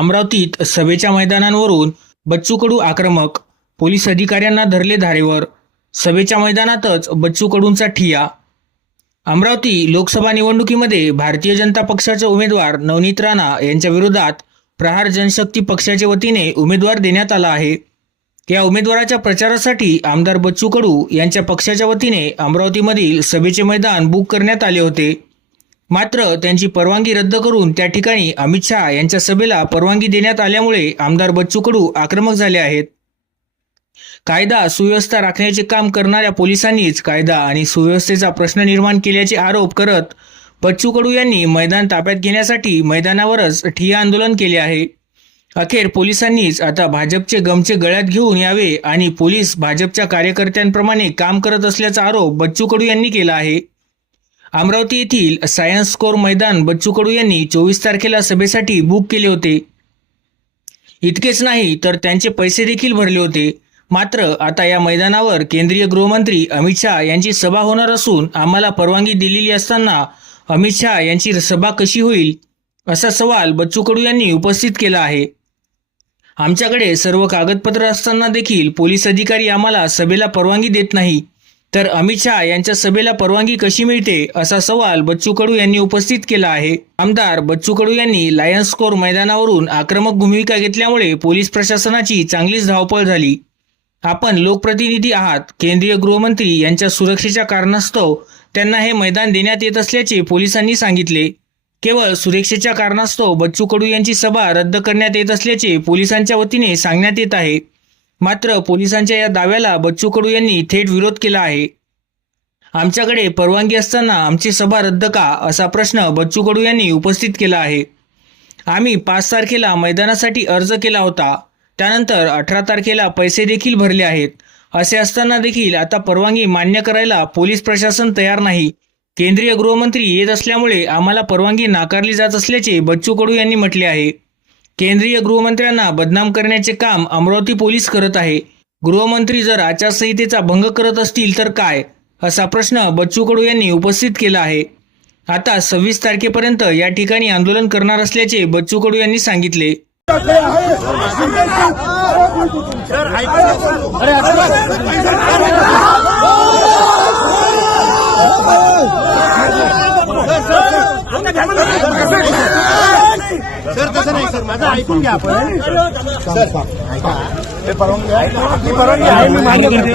अमरावतीत सभेच्या मैदानांवरून बच्चू कडू आक्रमक पोलीस अधिकाऱ्यांना धरले धारेवर. सभेच्या मैदानातच बच्चू कडूंचा ठिया. अमरावती लोकसभा निवडणुकीमध्ये भारतीय जनता पक्षाचे उमेदवार नवनीत राणा यांच्या विरोधात प्रहार जनशक्ती पक्षाच्या वतीने उमेदवार देण्यात आला आहे. या उमेदवाराच्या प्रचारासाठी आमदार बच्चू कडू यांच्या पक्षाच्या वतीने अमरावतीमधील सभेचे मैदान बुक करण्यात आले होते. मात्र त्यांची परवानगी रद्द करून त्या ठिकाणी अमित शहा यांच्या सभेला परवानगी देण्यात आल्यामुळे आमदार बच्चू कडू आक्रमक झाले आहेत. कायदा सुव्यवस्था राखण्याचे काम करणाऱ्या पोलिसांनीच कायदा आणि सुव्यवस्थेचा प्रश्न निर्माण केल्याचे आरोप करत बच्चू कडू यांनी मैदान ताब्यात घेण्यासाठी मैदानावरच ठिय्या आंदोलन केले आहे. अखेर पोलिसांनीच आता भाजपचे गमचे गळ्यात घेऊन यावे आणि पोलीस भाजपच्या कार्यकर्त्यांप्रमाणे काम करत असल्याचा आरोप बच्चू कडू यांनी केला आहे. अमरावती येथील सायन्स कोर मैदान बच्चू कडू यांनी चोवीस तारखेला सभेसाठी बुक केले होते. इतकेच नाही तर त्यांचे पैसे देखील भरले होते. मात्र आता या मैदानावर केंद्रीय गृहमंत्री अमित शहा यांची सभा होणार असून आम्हाला परवानगी दिलेली असताना अमित शहा यांची सभा कशी होईल असा सवाल बच्चू कडू यांनी उपस्थित केला आहे. आमच्याकडे सर्व कागदपत्र असताना देखील पोलीस अधिकारी आम्हाला सभेला परवानगी देत नाही. तर अमित शहा यांच्या सभेला परवानगी कशी मिळते असा सवाल बच्चू कडू यांनी उपस्थित केला आहे. आमदार बच्चू कडू यांनी लायन्स कोर मैदानावरून आक्रमक भूमिका घेतल्यामुळे पोलीस प्रशासनाची चांगलीच धावपळ झाली. आपण लोकप्रतिनिधी आहात केंद्रीय गृहमंत्री यांच्या सुरक्षेच्या कारणास्तव त्यांना हे मैदान देण्यात येत असल्याचे पोलिसांनी सांगितले. केवळ सुरक्षेच्या कारणास्तव बच्चू कडू यांची सभा रद्द करण्यात येत असल्याचे पोलिसांच्या वतीने सांगण्यात येत आहे. मात्र पोलिसांच्या या दाव्याला बच्चू कडू यांनी थेट विरोध केला आहे. आमच्याकडे परवानगी असताना आमची सभा रद्द का असा प्रश्न बच्चू कडू यांनी उपस्थित केला आहे. आम्ही पाच तारखेला मैदानासाठी अर्ज केला होता. त्यानंतर अठरा तारखेला पैसे देखील भरले आहेत. असे असताना देखील आता परवानगी मान्य करायला पोलीस प्रशासन तयार नाही. केंद्रीय गृहमंत्री येत असल्यामुळे आम्हाला परवानगी नाकारली जात असल्याचे बच्चू कडू यांनी म्हटले आहे. केंद्रीय गृहमंत्र्यांना बदनाम करण्याचे काम अमरावती पोलीस करत आहे. गृहमंत्री जर आचारसंहितेचा भंग करत असतील तर काय? असा प्रश्न बच्चू कडू यांनी उपस्थित केला आहे. आता सव्वीस तारखेपर्यंत या ठिकाणी आंदोलन करणार असल्याचे बच्चू कडू यांनी सांगितले. सर तसं नाही सर. माझं ऐकून घ्या आपण. सर ऐका. हे परवानगी आहे. आपली परवानगी आहे मी मान्य करते.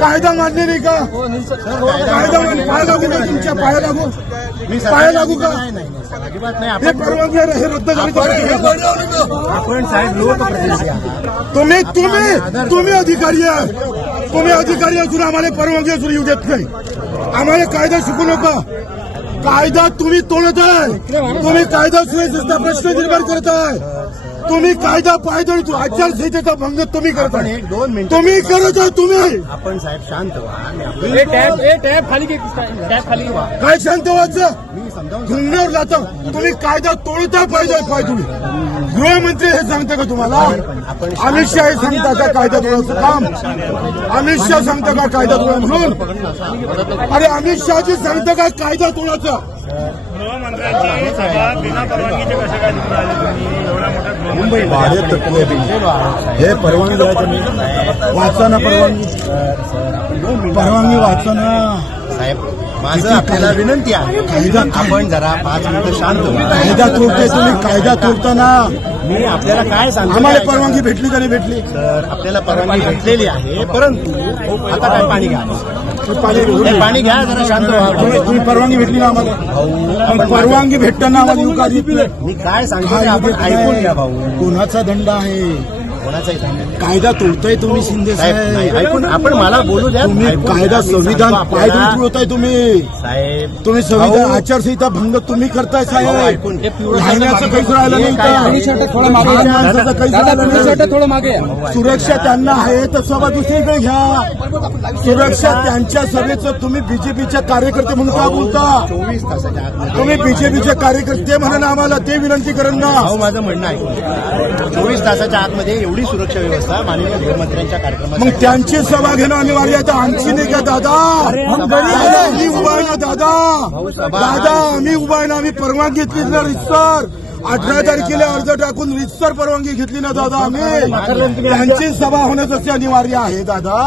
कायदा मान्य नाही का? कायदा पाय लागू का तुमच्या? पाया लागू? पाया लागू का? हे परवानगी हे रद्द झाली आहात. तुम्ही तुम्ही तुम्ही अधिकारी आहे तुम्ही अधिकारी असून आम्हाला परवानगी असून येऊ देत नाही. आम्हाला कायदा शिकू नका. कायदा तुम्ही तोडत आहे तुम्ही कायदा सुव्यवस्थेचा प्रश्न निर्माण करत आहे तुम्ही कायदा पायदळ आचारसंहितेचा भंग तुम्ही करत एक दोन मिनिटं तुम्ही करत आहे तुम्ही. आपण साहेब शांत व्हा. काय शांत व्हायचं? मी समजावून गुन्ह्यावर जाता तुम्ही कायदा तोडता पाहिजे पाय तुम्ही. गृहमंत्री हे सांगता का तुम्हाला? अमित शहा हे सांगता का कायदा तोडायचं काम? अमित शहा सांगता का कायदा तोडा म्हणून अरे अमित शहाजी सांगता का कायदा तोडायचा? गृहमंत्र्यांची सभा बिना परवानगीचे कसे काय तिकडे आले तुम्ही? एवढ्या मोठ्या मुंबई भाडे तत्व हे परवानगी द्यायचं नाही. वाचा ना परवानगी परवानगी वाचा ना साहेब माझं आपल्याला विनंती आहे. कायदा- आपण जरा पाच मिनिटं शांत व्हा. कायदा तोडते तुम्ही. कायदा तोडताना मी आपल्याला काय सांगतो आम्हाला परवानगी भेटली का नाही भेटली. तर आपल्याला परवानगी भेटलेली आहे परंतु आता काय पाणी घ्या. पाणी हे घ्या जरा शांत तुम्ही परवानगी भेटली ना आम्हाला? परवानगी भेटताना आम्हाला? मी काय सांगतो ऐकून. घ्या भाऊ. कोणाचा दंड आहे? कोणाचाही. कायदा तोडताय तुम्ही शिंदे साहेब. ऐकून आपण मला बोलू द्या. तुम्ही कायदा संविधान आपल्याला. तोडताय तुम्ही. साहेब तुम्ही संविधान आचारसंहिता भंग तुम्ही करताय साहेब. ऐकून. राहण्याचं काहीच राहिलं हे नाही. सुरक्षा त्यांना आहे तर सभा दुसरीकडे घ्या. सुरक्षा त्यांच्या सभेचं तुम्ही बीजेपीच्या कार्यकर्ते म्हणून का बोलता? तुम्ही बीजेपीचे कार्यकर्ते म्हणून आम्हाला ते विनंती करेन ना अहो माझं म्हणणं आहे चोवीस तासाच्या आतमध्ये एवढी सुरक्षा व्यवस्था माननीय गृहमंत्र्यांच्या मग कार्यक्रमात त्यांची सभा घेणं अनिवार्य आहे. तर आमची नाही का दादा? दादा. मी उभा आहे ना दादा? दादा आम्ही उभा आहे ना आम्ही परवानगी घेतली ना रितसर अठरा तारखेला अर्ज टाकून रितसर परवानगी घेतली ना दादा आम्ही त्यांची सभा होणं तसे अनिवार्य आहे दादा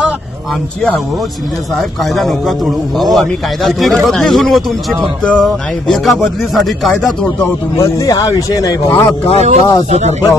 आमची आहे हो शिंदे साहेब कायदा नका तोडू हो आम्ही कायदा बदली हो तुमची फक्त. एका बदलीसाठी कायदा तोडता हो तुम्ही बदली हा विषय नाही का का का असं करता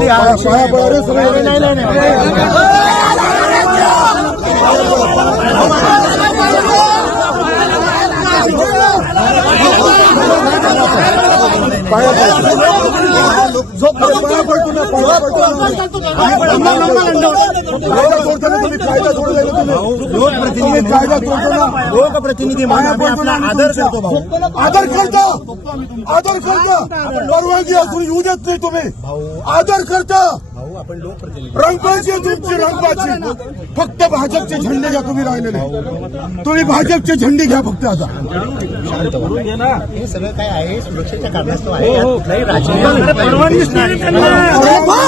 लोकप्रतिनिधी म्हणून आपला आदर करतो भाऊ आदर करता आदर करता परवानगी असून येऊ देत नाही तुम्ही आदर करता आपण लोकप्रतिनिधी रंगबाजी आहे तुमची रंगबाजी फक्त भाजपचे झेंडे घ्या तुम्ही राहिलेले. तुम्ही भाजपचे झेंडे घ्या फक्त आता. हे सगळं काय आहे? सुरक्षेच्या कारणास्तव आहे. परवानगीच नाही अरे वा!